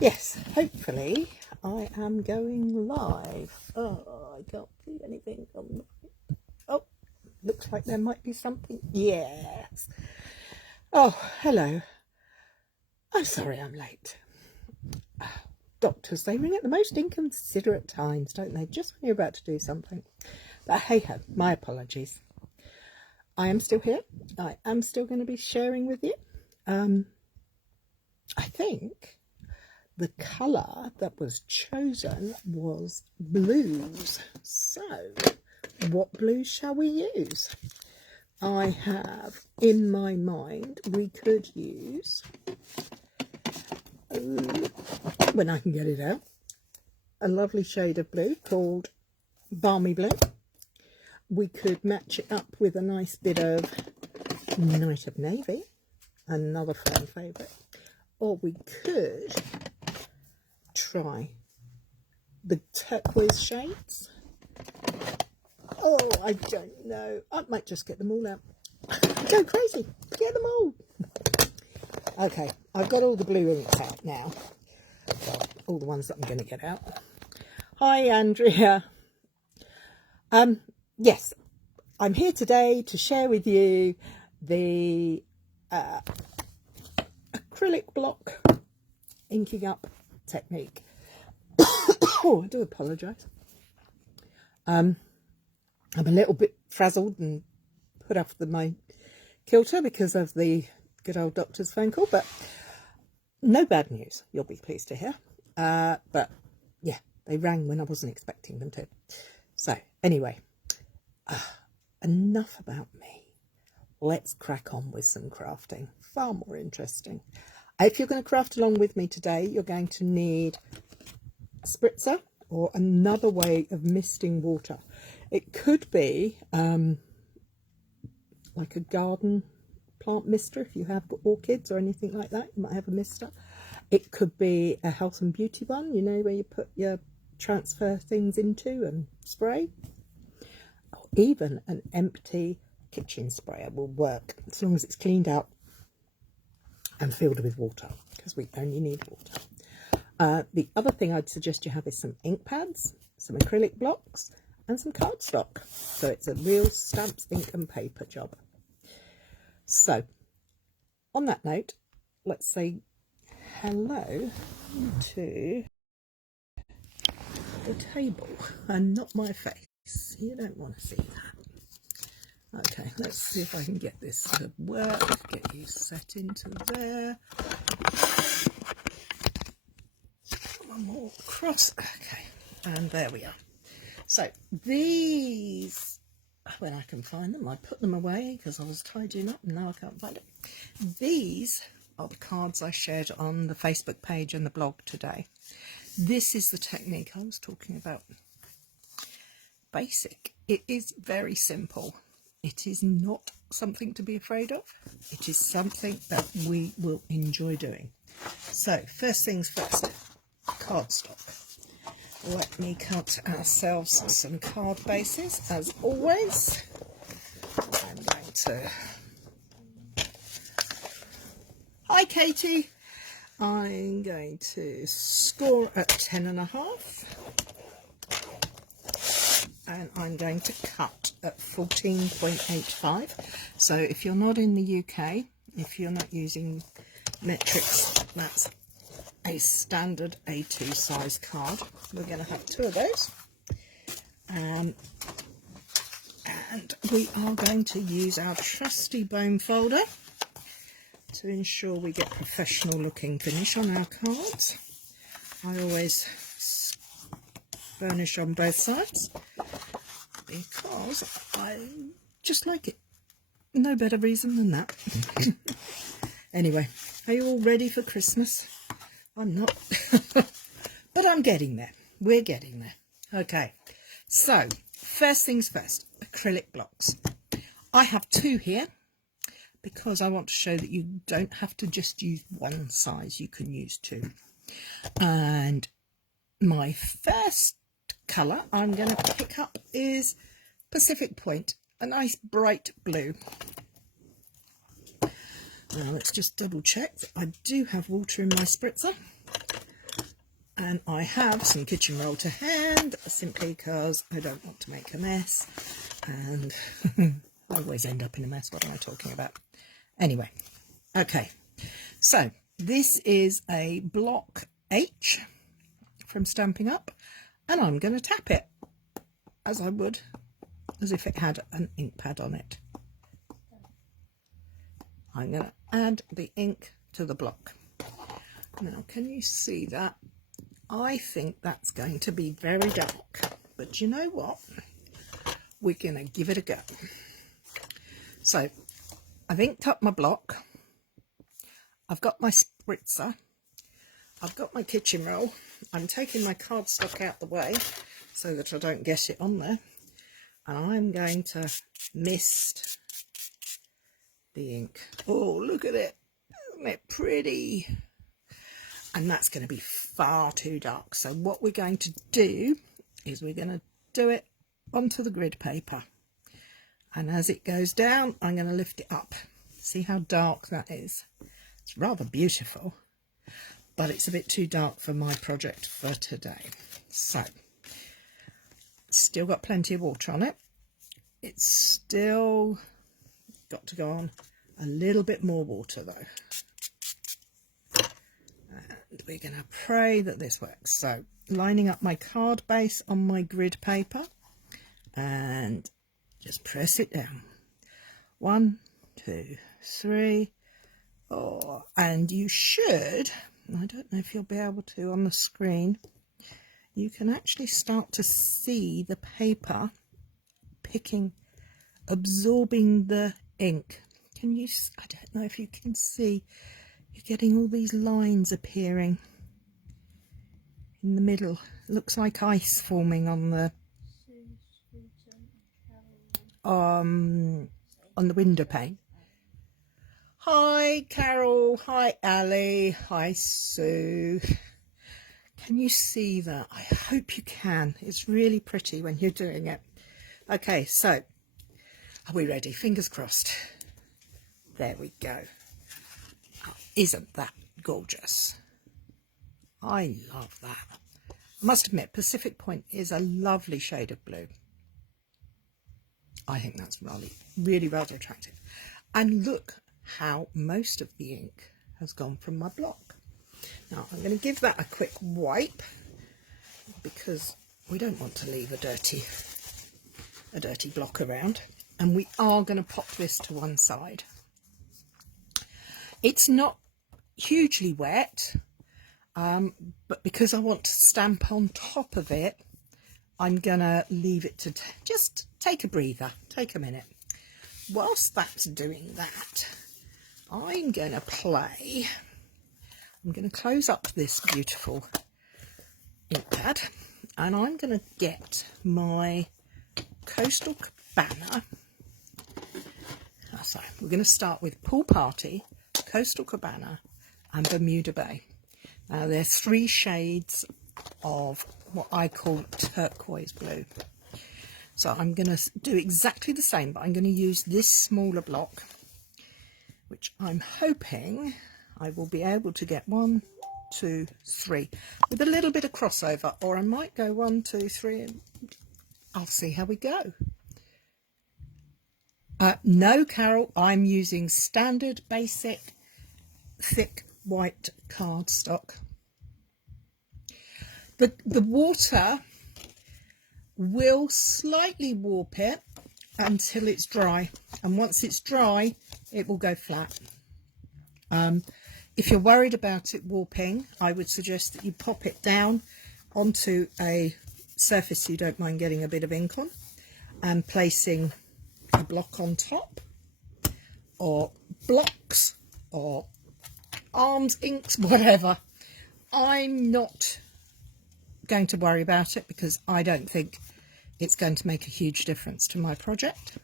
Yes, hopefully I am going live. Oh, I can't see anything on the... Oh, looks like there might be something. Yes. Oh, hello. I'm sorry I'm late. Doctors, they ring at the most inconsiderate times, don't they? Just when you're about to do something. But hey ho, my apologies. I am still here. I am still going to be sharing with you. I think the colour that was chosen was blues. So, what blues shall we use? I have in my mind we could use, when I can get it out, a lovely shade of blue called Balmy Blue. We could match it up with a nice bit of Night of Navy, another fan favourite, or we could try the turquoise shades. Oh, I don't know. I might just get them all out. Go crazy. Get them all. Okay, I've got all the blue inks out now. Well, all the ones that I'm going to get out. Hi, Andrea. Yes, I'm here today to share with you the acrylic block inking up technique. Oh, I do apologise. I'm a little bit frazzled and put off my kilter because of the good old doctor's phone call, but no bad news, you'll be pleased to hear. But yeah, they rang when I wasn't expecting them to. So anyway, enough about me. Let's crack on with some crafting. Far more interesting. If you're going to craft along with me today, you're going to need a spritzer or another way of misting water. It could be like a garden plant mister if you have orchids or anything like that. You might have a mister. It could be a health and beauty one, you know, where you put your transfer things into and spray. Or even an empty kitchen sprayer will work as long as it's cleaned out and filled with water, because we only need water. The other thing I'd suggest you have is some ink pads, some acrylic blocks and some cardstock. So it's a real stamps, ink and paper job. So on that note, let's say hello to the table and not my face. You don't want to see that. Okay, let's see if I can get this to work. Get you set into there. One more across. Okay, and there we are. So these, when I can find them, I put them away because I was tidying up and now I can't find it. These are the cards I shared on the Facebook page and the blog today. This is the technique I was talking about. Basic. It is very simple. It is not something to be afraid of. It is something that we will enjoy doing. So first things first, cardstock. Let me cut ourselves some card bases as always. I'm going to... Hi Katie! I'm going to score at 10.5 and I'm going to cut at 14.85. So if you're not in the UK, if you're not using metrics, that's a standard A2 size card. We're going to have 2 of those. And we are going to use our trusty bone folder to ensure we get professional looking finish on our cards. I always burnish on both sides because I just like it. No better reason than that. Anyway, are you all ready for Christmas? I'm not, but I'm getting there. We're getting there. Okay, so first things first, acrylic blocks. I have 2 here because I want to show that you don't have to just use one size, you can use 2. And my first colour I'm going to pick up is Pacific Point, a nice bright blue. Now let's just double check that I do have water in my spritzer. And I have some kitchen roll to hand, simply because I don't want to make a mess. And I always end up in a mess. What am I talking about? Anyway, okay. So this is a block H from Stampin' Up. And I'm going to tap it as I would, as if it had an ink pad on it. I'm going to add the ink to the block. Now, can you see that? I think that's going to be very dark, but you know what? We're going to give it a go. So I've inked up my block. I've got my spritzer. I've got my kitchen roll. I'm taking my cardstock out the way so that I don't get it on there. And I'm going to mist the ink. Oh, look at it. Isn't it pretty? And that's going to be far too dark. So what we're going to do is we're going to do it onto the grid paper. And as it goes down, I'm going to lift it up. See how dark that is? It's rather beautiful, but it's a bit too dark for my project for today. So, still got plenty of water on it. It's still got to go on a little bit more water though. And we're going to pray that this works. So, lining up my card base on my grid paper and just press it down. 1, 2, 3, 4. And you should, I don't know if you'll be able to on the screen, you can actually start to see the paper absorbing the ink. Can you, I don't know if you can see, you're getting all these lines appearing in the middle. It looks like ice forming on the window pane. Hi Carol, hi Ali, hi Sue. Can you see that? I hope you can. It's really pretty when you're doing it. Okay, so are we ready? Fingers crossed. There we go. Oh, isn't that gorgeous? I love that. I must admit, Pacific Point is a lovely shade of blue. I think that's really rather attractive. And look how most of the ink has gone from my block. Now I'm going to give that a quick wipe because we don't want to leave a dirty block around. And we are going to pop this to one side. It's not hugely wet, but because I want to stamp on top of it, I'm going to leave it to just take a breather, take a minute. Whilst that's doing that, I'm going to close up this beautiful ink pad and I'm going to get my Coastal Cabana. So we're going to start with Pool Party, Coastal Cabana and Bermuda Bay. Now they're 3 shades of what I call turquoise blue. So I'm going to do exactly the same, but I'm going to use this smaller block, which I'm hoping I will be able to get 1, 2, 3 with a little bit of crossover, or I might go 1, 2, 3 and I'll see how we go. No, Carol, I'm using standard basic thick white cardstock. The water will slightly warp it until it's dry, and once it's dry it will go flat. If you're worried about it warping, I would suggest that you pop it down onto a surface you don't mind getting a bit of ink on and placing a block on top, or blocks or arms inks, whatever. I'm not going to worry about it because I don't think it's going to make a huge difference to my project.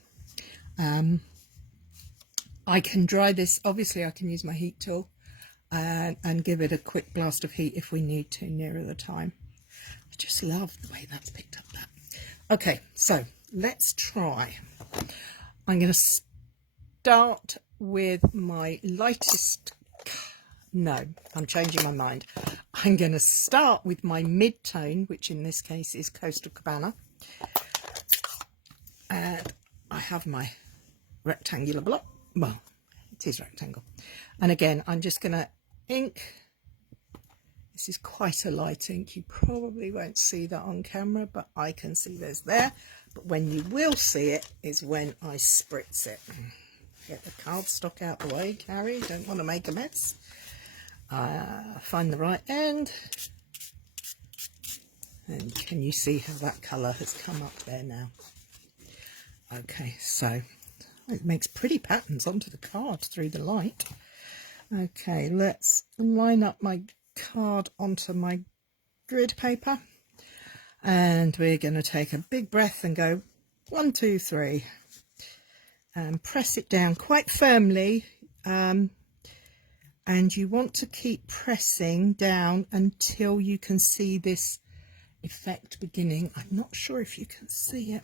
I can dry this, obviously I can use my heat tool and give it a quick blast of heat if we need to nearer the time. I just love the way that's picked up that. Okay, so let's try. I'm going to start with my lightest, no, I'm changing my mind. I'm going to start with my mid-tone, which in this case is Coastal Cabana. And I have my rectangular block. Well, it is rectangle. And again, I'm just going to ink. This is quite a light ink. You probably won't see that on camera, but I can see there's there. But when you will see it is when I spritz it. Get the cardstock out the way, Carrie. Don't want to make a mess. Find the right end. And can you see how that colour has come up there now? Okay, so it makes pretty patterns onto the card through the light. Okay, let's line up my card onto my grid paper. And we're going to take a big breath and go 1, 2, 3. And press it down quite firmly. And you want to keep pressing down until you can see this effect beginning. I'm not sure if you can see it.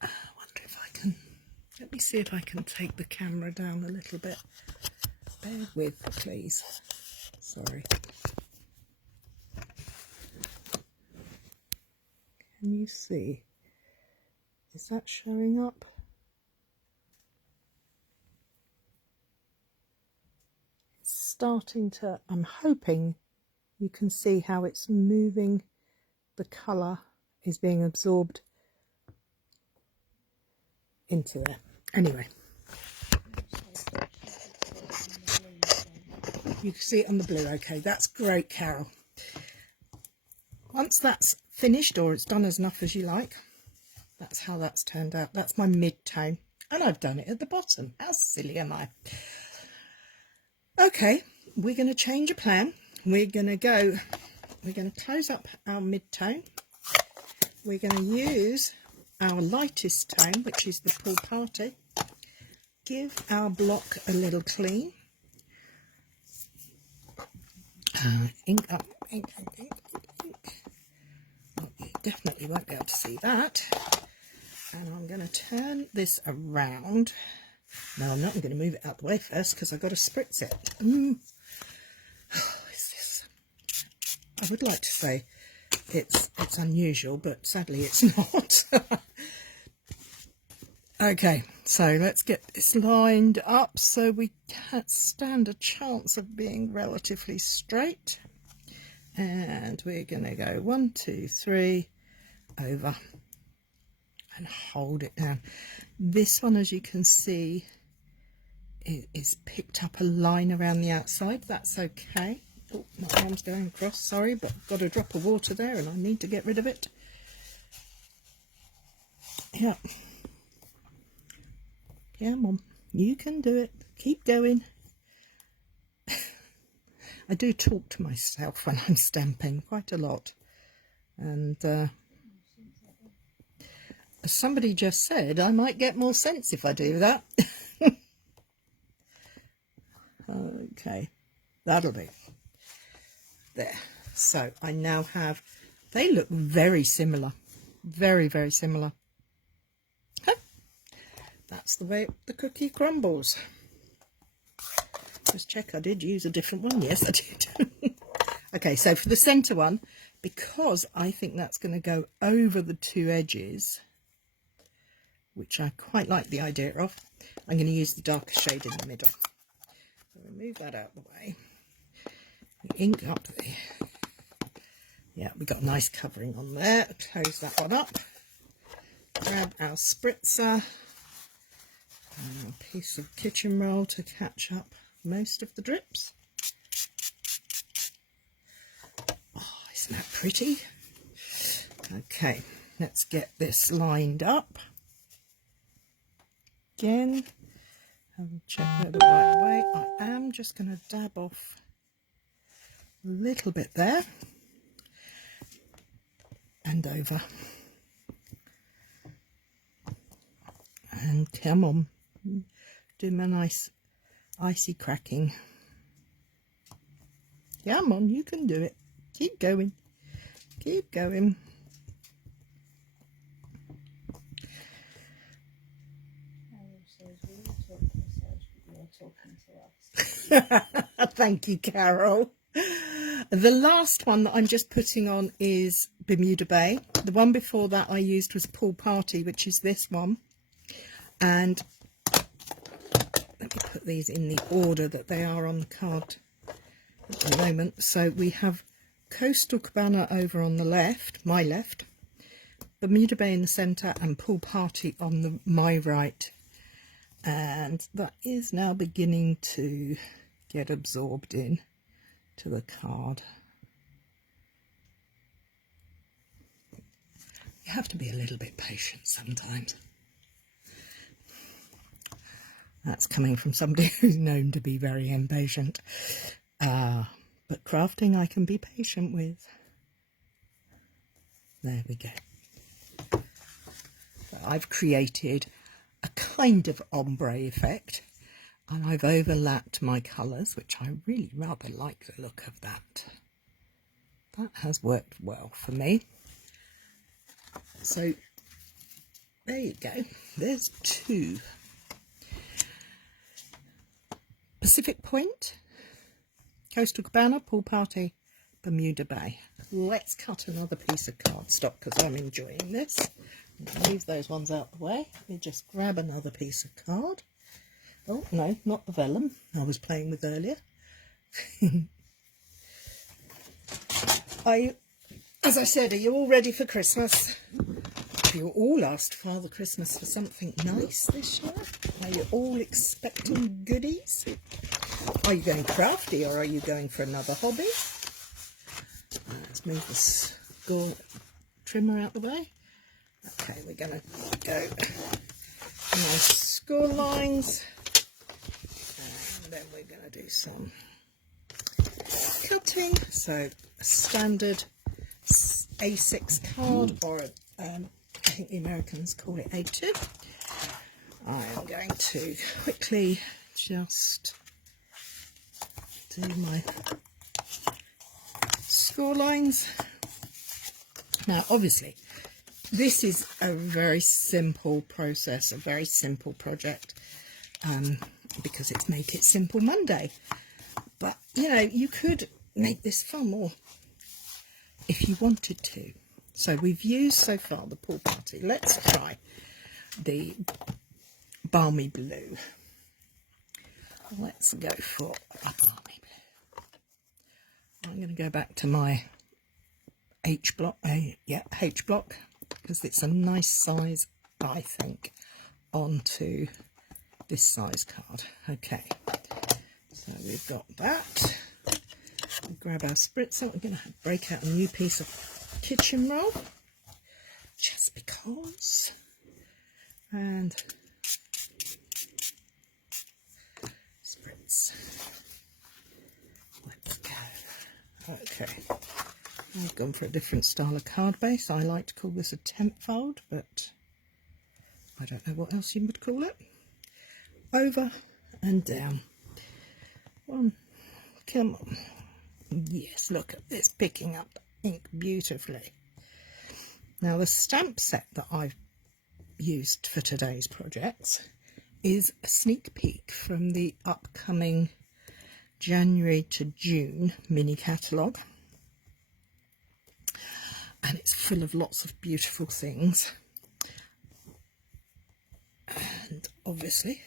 I wonder if I can. Let me see if I can take the camera down a little bit. Bear with, please. Sorry. Can you see? Is that showing up? It's starting to, I'm hoping you can see how it's moving. The colour is being absorbed into there. Anyway. You can see it on the blue. Okay, that's great, Carol. Once that's finished, or it's done as enough as you like, that's how that's turned out. That's my mid-tone. And I've done it at the bottom. How silly am I? Okay, we're going to change a plan. We're going to close up our mid-tone. We're going to use our lightest tone, which is the Pool Party. Give our block a little clean. Ink up, ink, ink, ink, ink. Oh, you definitely won't be able to see that. And I'm going to turn this around. No, I'm not going to move it out the way first because I've got to spritz it. Oh, is this? I would like to say it's unusual, but sadly it's not. Okay, so let's get this lined up so we can stand a chance of being relatively straight. And we're going to go 1, 2, 3 over and hold it down. This one, as you can see, is picked up a line around the outside. That's okay. Oh, my arm's going across, sorry, but I've got a drop of water there and I need to get rid of it. Yeah. Come on, you can do it. Keep going. I do talk to myself when I'm stamping quite a lot. And as somebody just said, I might get more sense if I do that. Okay, that'll be there. So I now have, they look very similar. Very, very similar. That's the way the cookie crumbles. Just check I did use a different one. Yes, I did. Okay, so for the centre one, because I think that's going to go over the two edges, which I quite like the idea of, I'm going to use the darker shade in the middle. So we'll move that out of the way. Ink up there. Yeah, we got a nice covering on there. Close that one up. Grab our spritzer. And a piece of kitchen roll to catch up most of the drips. Oh, isn't that pretty? Okay, let's get this lined up. Again, check we're the right way. I am just going to dab off a little bit there and over. And come on. Do my nice icy cracking. Come on, you can do it. Keep going. Keep going. Thank you, Carol. The last one that I'm just putting on is Bermuda Bay. The one before that I used was Pool Party, which is this one. And let me put these in the order that they are on the card at the moment. So we have Coastal Cabana over on the left, my left, Bermuda Bay in the centre, and Pool Party on my right. And that is now beginning to get absorbed in to the card. You have to be a little bit patient sometimes. That's coming from somebody who's known to be very impatient. But crafting I can be patient with. There we go. So I've created a kind of ombre effect, and I've overlapped my colours, which I really rather like the look of that. That has worked well for me. So there you go. There's two. Pacific Point, Coastal Cabana, Pool Party, Bermuda Bay. Let's cut another piece of cardstock because I'm enjoying this. Leave those ones out the way. Let me just grab another piece of card. Oh no, not the vellum I was playing with earlier. As I said, are you all ready for Christmas? Have you all asked Father Christmas for something nice this year? Are you all expecting goodies? Are you going crafty or are you going for another hobby? Let's move the score trimmer out the way. Okay, we're going to go nice score lines, and then we're going to do some cutting. So a standard A6 card, or I think the Americans call it A2. I'm going to quickly just do my score lines. Now, obviously, this is a very simple process, a very simple project, because it's Make It Simple Monday. But, you know, you could make this far more if you wanted to. So we've used so far the Pool Party. Let's try the Balmy Blue. Let's go for a Balmy Blue. I'm going to go back to my H block, H block, because it's a nice size, I think, onto this size card. Okay, so we've got that. We'll grab our spritzer. We're going to break out a new piece of kitchen roll, just because. And spritz. Let's go. Okay. I've gone for a different style of card base. I like to call this a tent fold, but I don't know what else you would call it. Over and down. One, come on. Yes, look at this, picking up ink beautifully. Now the stamp set that I've used for today's projects is a sneak peek from the upcoming January to June mini catalogue. And it's full of lots of beautiful things. And obviously,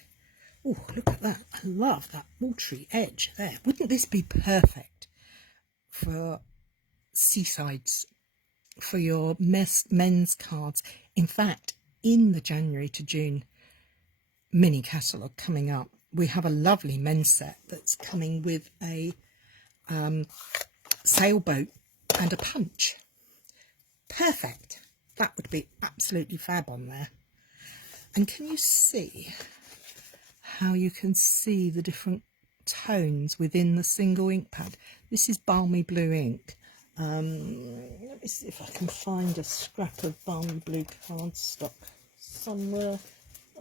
oh, look at that. I love that watery edge there. Wouldn't this be perfect for seasides, for your men's cards? In fact, in the January to June mini catalogue coming up, we have a lovely men's set that's coming with a sailboat and a punch. Perfect. That would be absolutely fab on there. And can you see how you can see the different tones within the single ink pad? This is Balmy Blue ink. Let me see if I can find a scrap of Balmy Blue cardstock somewhere.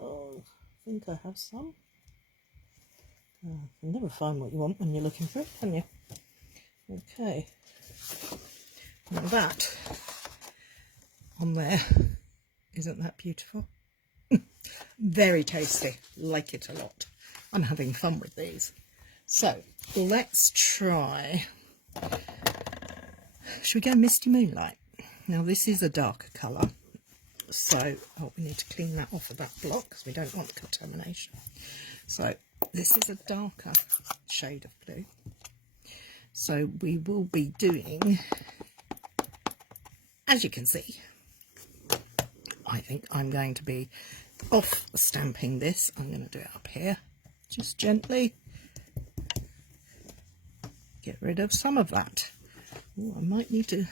Oh, I think I have some. You can never find what you want when you're looking for it, can you? Okay. Now that on there, isn't that beautiful? Very tasty, like it a lot. I'm having fun with these. So let's try, should we go Misty Moonlight? Now this is a darker colour, so we need to clean that off of that block because we don't want contamination. So this is a darker shade of blue. So we will be doing, as you can see, I think I'm going to be off stamping this. I'm going to do it up here, just gently. Get rid of some of that. Ooh, I might need to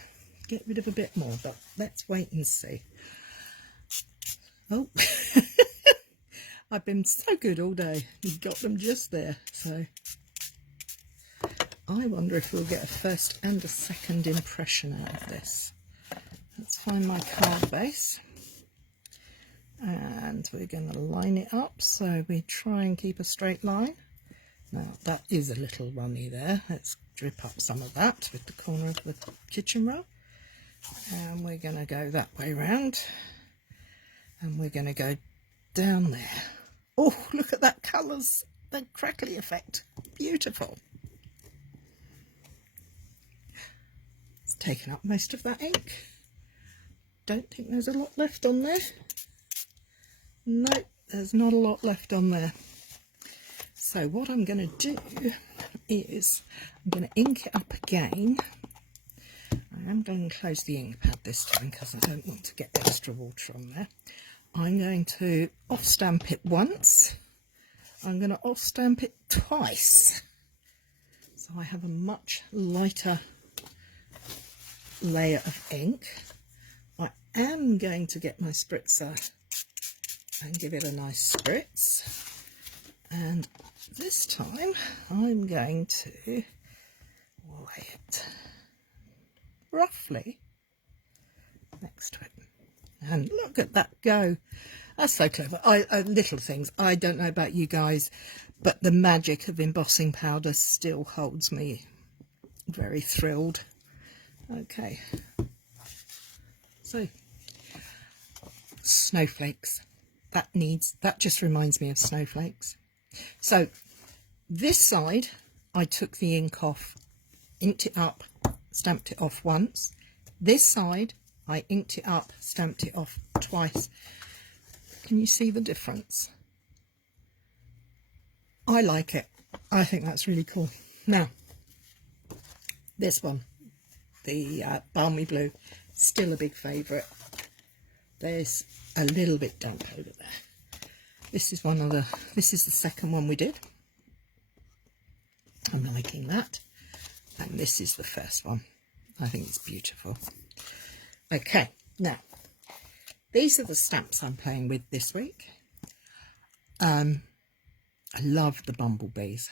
get rid of a bit more, but let's wait and see. Oh, I've been so good all day. You got them just there. So I wonder if we'll get a first and a second impression out of this. Let's find my card base. And we're going to line it up so we try and keep a straight line. Now that is a little runny there. Let's drip up some of that with the corner of the kitchen roll. And we're going to go that way round. And we're going to go down there. Oh, look at that colours, the crackly effect. Beautiful. It's taken up most of that ink. Don't think there's a lot left on there. No, there's not a lot left on there. So what I'm going to do is I'm going to ink it up again. I am going to close the ink pad this time because I don't want to get extra water on there. I'm going to off stamp it once. I'm going to off stamp it twice. So I have a much lighter layer of ink. I am going to get my spritzer and give it a nice spritz, and this time I'm going to lay it roughly next to it, and look at that go. That's so clever. Little things. I don't know about you guys, but the magic of embossing powder still holds me very thrilled. Okay, so snowflakes. That just reminds me of snowflakes. So this side, I took the ink off, inked it up, stamped it off once. This side, I inked it up, stamped it off twice. Can you see the difference? I like it. I think that's really cool. Now, this one, the Balmy Blue, still a big favourite. There's a little bit damp over there. This is the second one we did. I'm liking that. And this is the first one. I think it's beautiful. Okay, now, these are the stamps I'm playing with this week. I love the bumblebees.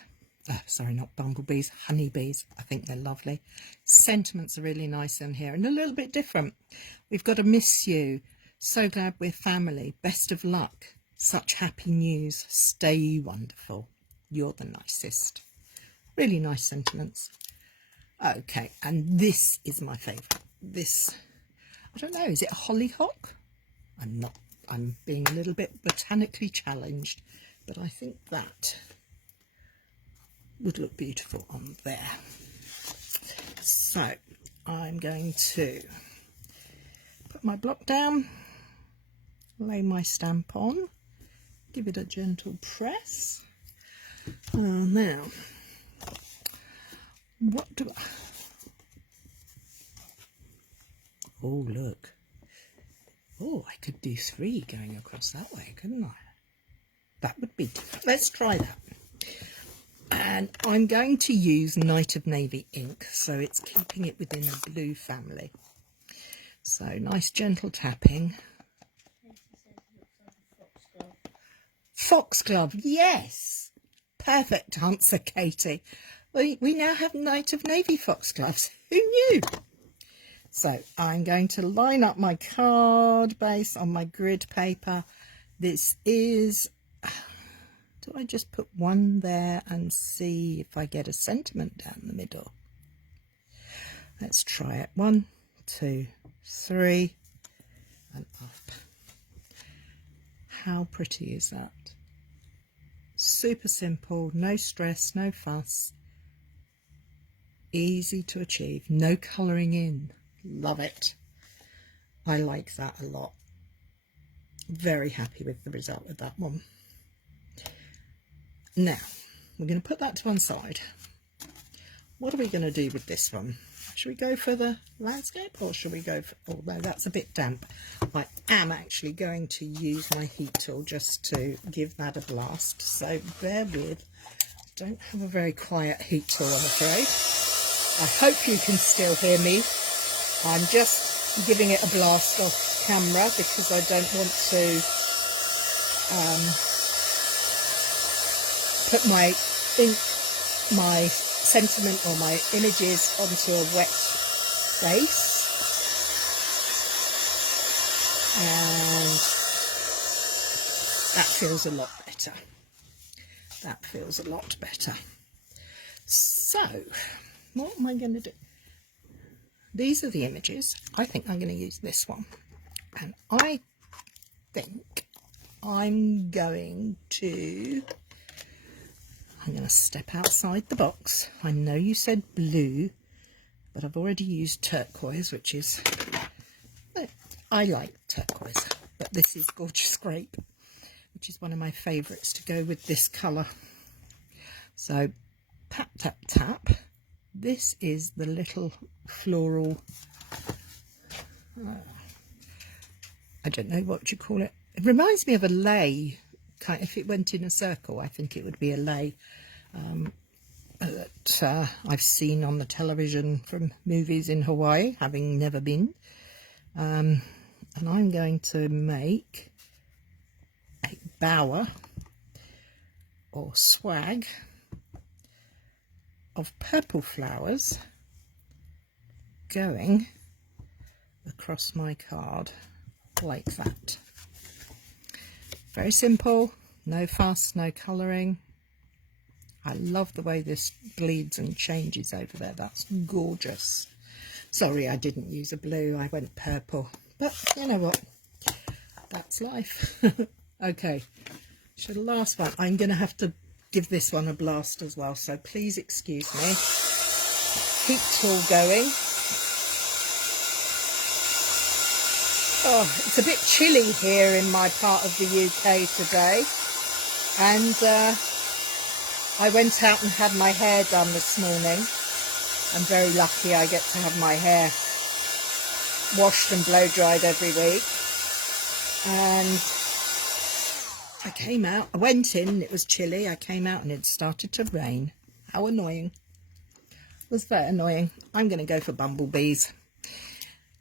Sorry, not bumblebees, honeybees. I think they're lovely. Sentiments are really nice in here and a little bit different. We've got a miss you. So glad we're family. Best of luck. Such happy news. Stay wonderful. You're the nicest. Really nice sentiments. Okay, and this is my favourite. This, I don't know, is it a hollyhock? I'm not. I'm being a little bit botanically challenged, but I think that would look beautiful on there. So I'm going to put my block down, lay my stamp on, give it a gentle press. Now, what do I... Oh, look. Oh, I could do 3 going across that way, couldn't I? That would be different. Let's try that. And I'm going to use Night of Navy ink, so it's keeping it within the blue family. So nice gentle tapping. Foxglove, yes! Perfect answer, Katie. We now have Night of Navy foxgloves. Who knew? So I'm going to line up my card base on my grid paper. This is... Do I just put one there and see if I get a sentiment down the middle? Let's try it. 1, 2, 3, and up. how pretty is that? Super simple, no stress, no fuss, easy to achieve, no colouring in. Love it. I like that a lot. Very happy with the result of that one. Now, we're going to put that to one side. What are we going to do with this one? Should we go for the landscape, or should we go for, oh no, that's a bit damp. I am actually going to use my heat tool just to give that a blast, so bear with. Don't have a very quiet heat tool, I'm afraid. I hope you can still hear me. I'm just giving it a blast off camera because I don't want to put my sentiment or my images onto a wet base, and that feels a lot better. That feels a lot better. So what am I going to do? These are the images. I think I'm going to use this one, and I think I'm going to step outside the box. I know you said blue, but I've already used turquoise, which is, I like turquoise, but this is Gorgeous Grape, which is one of my favourites to go with this colour. So tap, tap, tap. This is the little floral, I don't know what you call it. It reminds me of a lei. If it went in a circle, I think it would be a lei that I've seen on the television from movies in Hawaii, having never been. And I'm going to make a bower or swag of purple flowers going across my card like that. Very simple, no fuss, no colouring. I love the way this bleeds and changes over there. That's gorgeous. Sorry, I didn't use a blue. I went purple. But you know what? That's life. Okay. So the last one, I'm going to have to give this one a blast as well. So please excuse me. Heat tool going. Oh, it's a bit chilly here in my part of the UK today, and I went out and had my hair done this morning. I'm very lucky I get to have my hair washed and blow dried every week, and I came out, I went in, it was chilly, I came out and it started to rain. How annoying. Was that annoying? I'm going to go for bumblebees.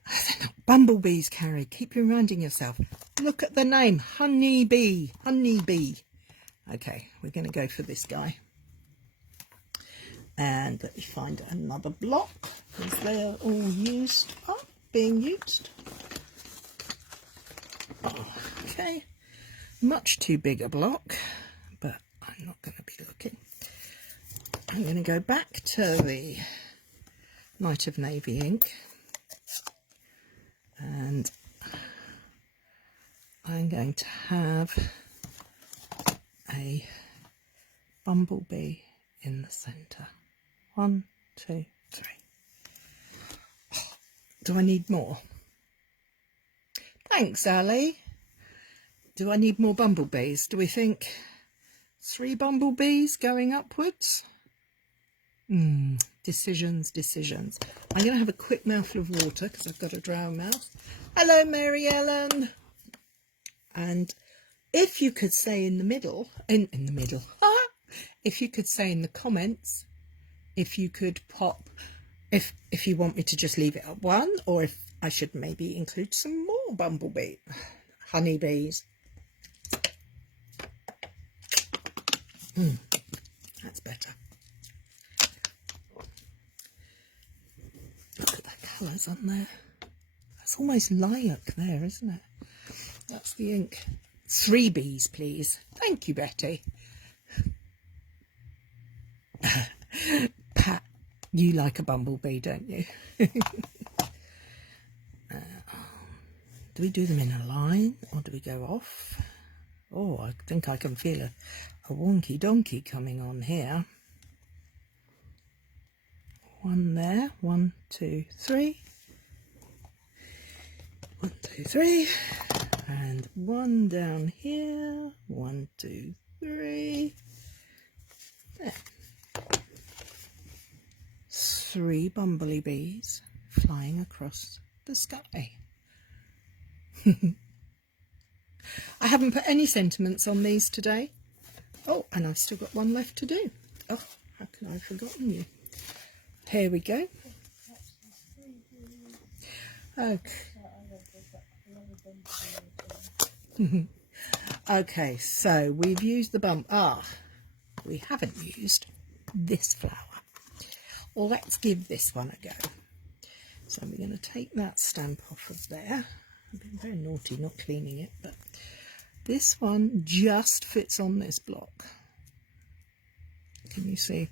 They're not bumblebees, Carrie. Keep reminding yourself. Look at the name. Honeybee. Honeybee. Okay, we're going to go for this guy. And let me find another block, because they're all used up, being used. Oh, okay. Much too big a block, but I'm not going to be looking. I'm going to go back to the Night of Navy ink. And I'm going to have a bumblebee in the centre. 1, 2, 3. Do I need more? Thanks, Ali. Do I need more bumblebees? Do we think 3 bumblebees going upwards? Decisions. I'm going to have a quick mouthful of water because I've got a dry mouth. Hello, Mary Ellen. And if you could say in the middle, if you could say in the comments, if you could pop, if you want me to just leave it at 1, or if I should maybe include some more bumblebee, honeybees. That's better. Look at the colours on there. That's almost lilac there, isn't it? That's the ink. 3 bees, please. Thank you, Betty. Pat, you like a bumblebee, don't you? Do we do them in a line, or do we go off? Oh, I think I can feel a wonky donkey coming on here. One there, 1, 2, 3. 1, 2, 3. And one down here. 1, 2, 3. There. 3 bumblebees flying across the sky. I haven't put any sentiments on these today. Oh, and I've still got one left to do. Oh, how can I have forgotten you? Here we go. Okay. Okay, so we've used the bump. We haven't used this flower. Well, let's give this one a go. So we're going to take that stamp off of there. I've been very naughty not cleaning it, but this one just fits on this block. Can you see?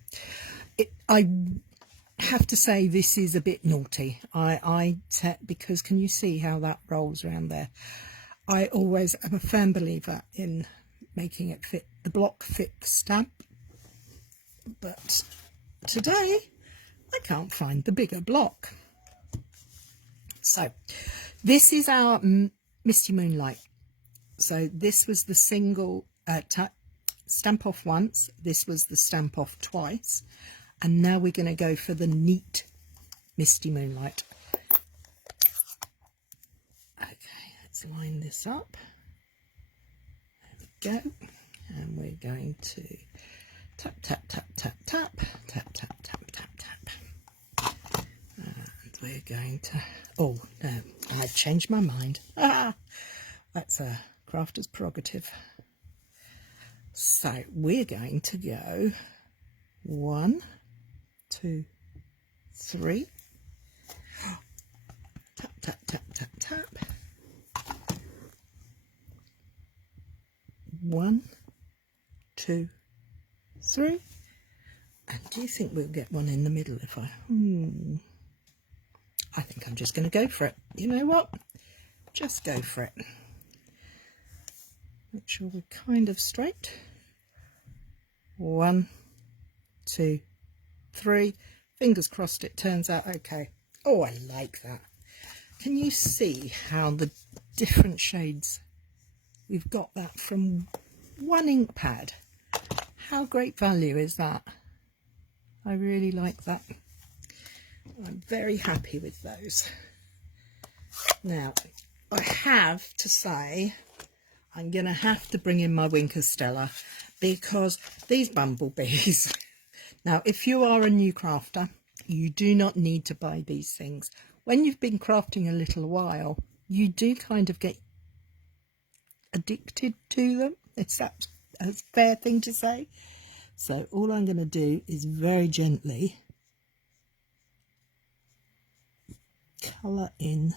I have to say this is a bit naughty. Because can you see how that rolls around there? I always am a firm believer in making it fit the block, fit the stamp. But today I can't find the bigger block. So this is our Misty Moonlight. So this was the single stamp off once. This was the stamp off twice. And now we're going to go for the neat Misty Moonlight. Okay, let's line this up. There we go. And we're going to tap, tap, tap, tap, tap, tap, tap, tap, tap, tap. And we're going to... Oh, no, I've changed my mind. That's a crafter's prerogative. So we're going to go 1, 2, 3. Tap, tap, tap, tap, tap. 1, 2, 3. And do you think we'll get one in the middle if I... I think I'm just going to go for it. You know what? Just go for it. Make sure we're kind of straight. 1, 2, 3. Fingers crossed it turns out okay. Oh, I like that. Can you see how the different shades... We've got that from one ink pad. How great value is that? I really like that. I'm very happy with those. Now, I have to say, I'm going to have to bring in my Winkers Stella because these bumblebees... Now, if you are a new crafter, you do not need to buy these things. When you've been crafting a little while, you do kind of get addicted to them. Is that a fair thing to say? So all I'm going to do is very gently colour in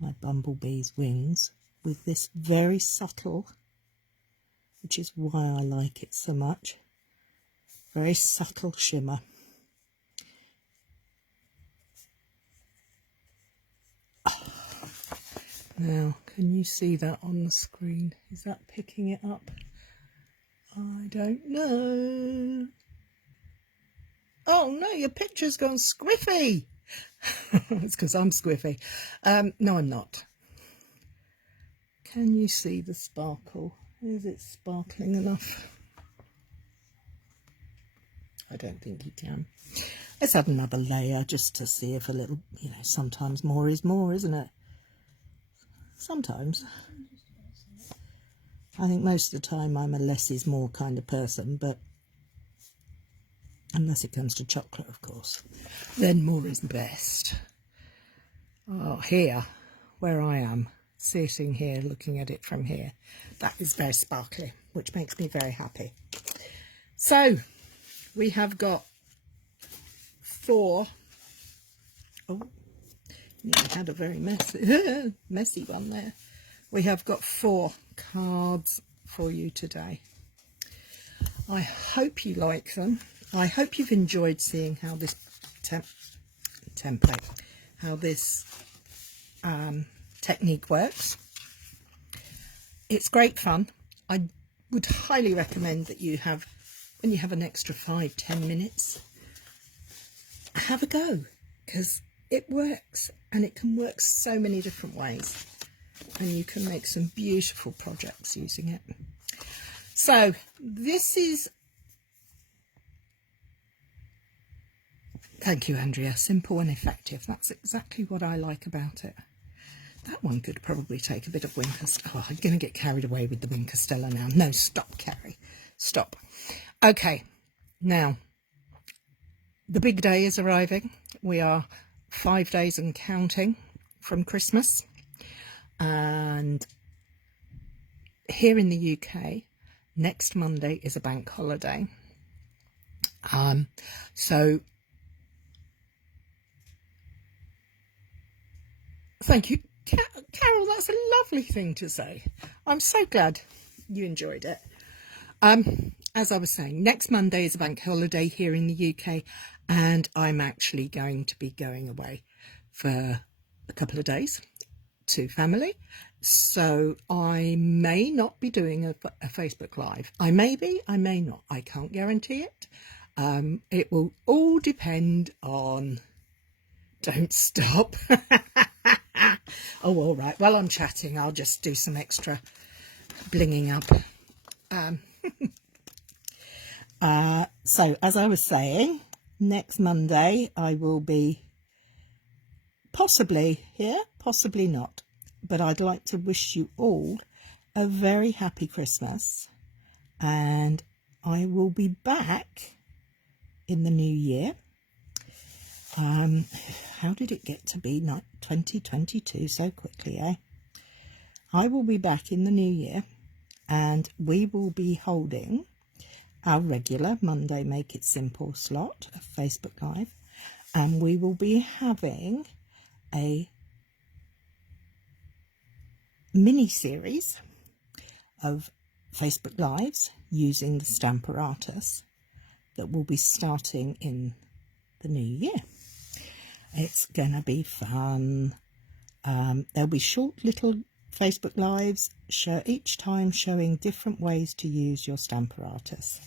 my bumblebee's wings with this very subtle, which is why I like it so much, very subtle shimmer. Now, can you see that on the screen? Is that picking it up? I don't know. Oh no, your picture's gone squiffy. It's because I'm squiffy. No, I'm not. Can you see the sparkle? Is it sparkling enough? I don't think you can. Let's add another layer just to see if a little, you know, sometimes more is more, isn't it? Sometimes. I think most of the time I'm a less is more kind of person, but unless it comes to chocolate, of course, then more is best. Oh, here, where I am, sitting here, looking at it from here, that is very sparkly, which makes me very happy. So, we have got 4. Oh, yeah, I had a very messy, messy one there. We have got 4 cards for you today. I hope you like them. I hope you've enjoyed seeing how this template, how this technique works. it's great fun. I would highly recommend that you have, when you have an extra 5-10 minutes, have a go, because it works, and it can work so many different ways, and you can make some beautiful projects using it. So this is, thank you Andrea, simple and effective. That's exactly what I like about it. That one could probably take a bit of Winkestella. Oh, I'm going to get carried away with the Winkestella now. No, stop, Carrie. Stop. Okay, now, the big day is arriving. We are 5 days and counting from Christmas. And here in the UK, next Monday is a bank holiday. So, thank you. Carol, that's a lovely thing to say. I'm so glad you enjoyed it. As I was saying, next Monday is a bank holiday here in the UK, and I'm actually going to be going away for a couple of days to family. So I may not be doing a Facebook Live. I may be, I may not. I can't guarantee it. It will all depend on... Don't stop. Oh, all right. While I'm chatting, I'll just do some extra blinging up. So, as I was saying, next Monday I will be possibly here, possibly not. But I'd like to wish you all a very happy Christmas. And I will be back in the new year. How did it get to be 2022 so quickly, eh? I will be back in the new year, and we will be holding our regular Monday Make It Simple slot of Facebook Live, and we will be having a mini series of Facebook Lives using the Stamparatus that will be starting in the new year. It's gonna be fun. There'll be short little Facebook Lives each time showing different ways to use your Stamparatus.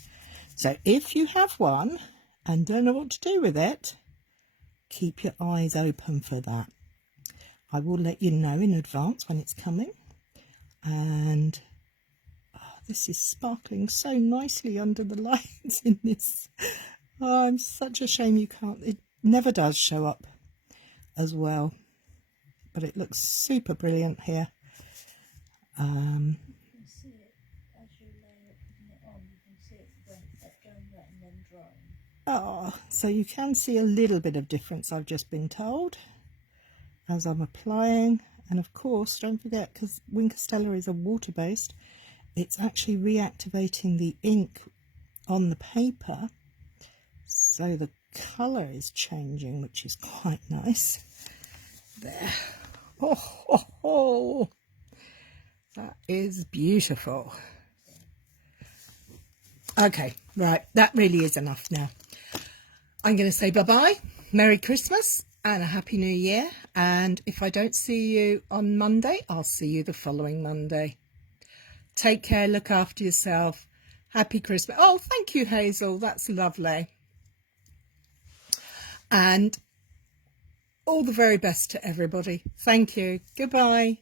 So if you have one and don't know what to do with it, keep your eyes open for that. I will let you know in advance when it's coming. And this is sparkling so nicely under the lights in this. Oh, I'm such a shame you can't. It never does show up as well, but it looks super brilliant here. You can see it as you lay it on. You can see it going wet and then drying. Oh, so you can see a little bit of difference, I've just been told, as I'm applying. And of course, don't forget, because Winkestella is a water-based, it's actually reactivating the ink on the paper, so the colour is changing, which is quite nice. There. Oh, that is beautiful. Okay, right, that really is enough now. I'm going to say bye-bye, Merry Christmas and a Happy New Year. And if I don't see you on Monday, I'll see you the following Monday. Take care, look after yourself. Happy Christmas. Oh, thank you, Hazel. That's lovely. And all the very best to everybody. Thank you. Goodbye.